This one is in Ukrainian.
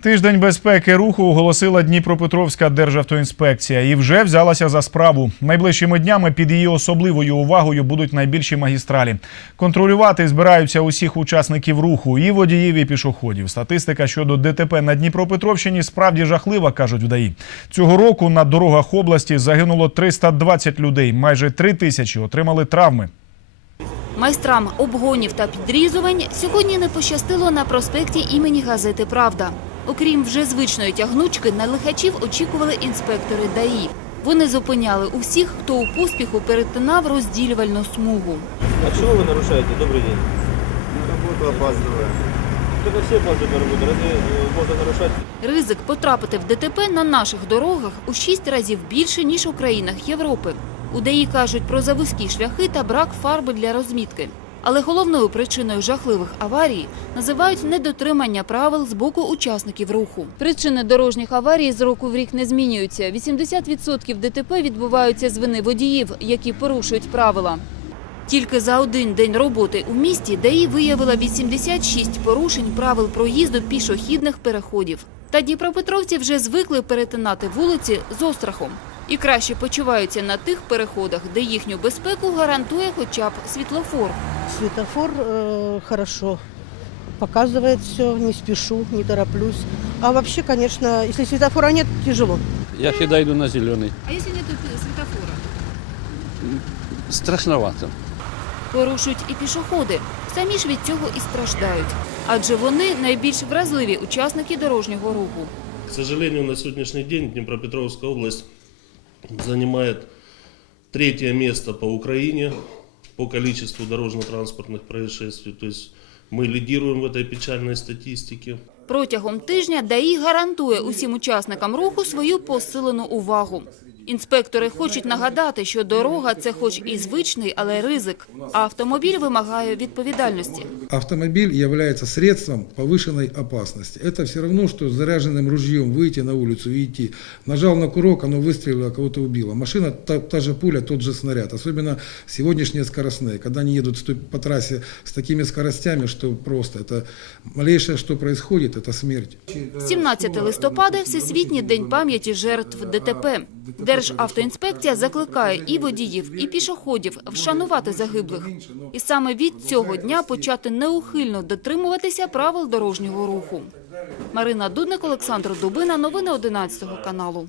Тиждень безпеки руху оголосила Дніпропетровська державтоінспекція і вже взялася за справу. Найближчими днями під її особливою увагою будуть найбільші магістралі. Контролювати збираються усіх учасників руху і водіїв, і пішоходів. Статистика щодо ДТП на Дніпропетровщині справді жахлива, кажуть в ДАІ. Цього року на дорогах області загинуло 320 людей. Майже 3 тисячі отримали травми. Майстрам обгонів та підрізувань сьогодні не пощастило на проспекті імені газети Правда. Окрім вже звичної тягнучки, на лихачів очікували інспектори ДАІ. Вони зупиняли усіх, хто у поспіху перетинав розділювальну смугу. А чего вы нарушаете? Добрый день. На работу опаздываю. Это все опаздывают на работу. Разве э, можно нарушать? Ризик потрапити в ДТП на наших дорогах у шість разів більше, ніж у країнах Європи. У ДАІ кажуть про завузькі шляхи та брак фарби для розмітки. Але головною причиною жахливих аварій називають недотримання правил з боку учасників руху. Причини дорожніх аварій з року в рік не змінюються. 80% ДТП відбуваються з вини водіїв, які порушують правила. Тільки за один день роботи у місті ДАІ виявила 86 порушень правил проїзду пішохідних переходів. Та дніпропетровці вже звикли перетинати вулиці з острахом І краще почуваються на тих переходах, де їхню безпеку гарантує хоча б світлофор. Светофор э, хорошо показывает все, не спешу, не тороплюсь. А вообще, конечно, если светофора нет, тяжело. Я всегда иду на зеленый. А якщо нет світлофора? Страшновато. Порушують і пішоходи. Самі ж від цього і страждають. Адже вони найбільш вразливі учасники дорожнього руху. К сожалению, на сегодняшний день Днепропетровская область занимает третье место по Украине по количеству дорожно-транспортных происшествий. То есть мы лидируем в этой печальной статистике. Протягом тижня ДАІ гарантує усім учасникам руху свою посилену увагу. Інспектори хочуть нагадати, що дорога – це хоч і звичний, але ризик, а автомобіль вимагає відповідальності. Автомобиль является средством повышенной опасности. Это все равно, что с заряженным ружьем выйти на улицу и идти. Нажал на курок, оно выстрелило, кого-то убило. Машина, та, та же пуля, тот же снаряд. Особенно сегодняшние скоростные, когда они едут с той- по трассе с такими скоростями, что просто это малейшее, что происходит, это смерть. 17 листопада – Всесвітній день пам'яті жертв ДТП. Державтоінспекція закликає і водіїв, і пішоходів вшанувати загиблих. І саме від цього дня почати неухильно дотримуватися правил дорожнього руху. Марина Дудник, Олександр Дубина. Новини 11 каналу.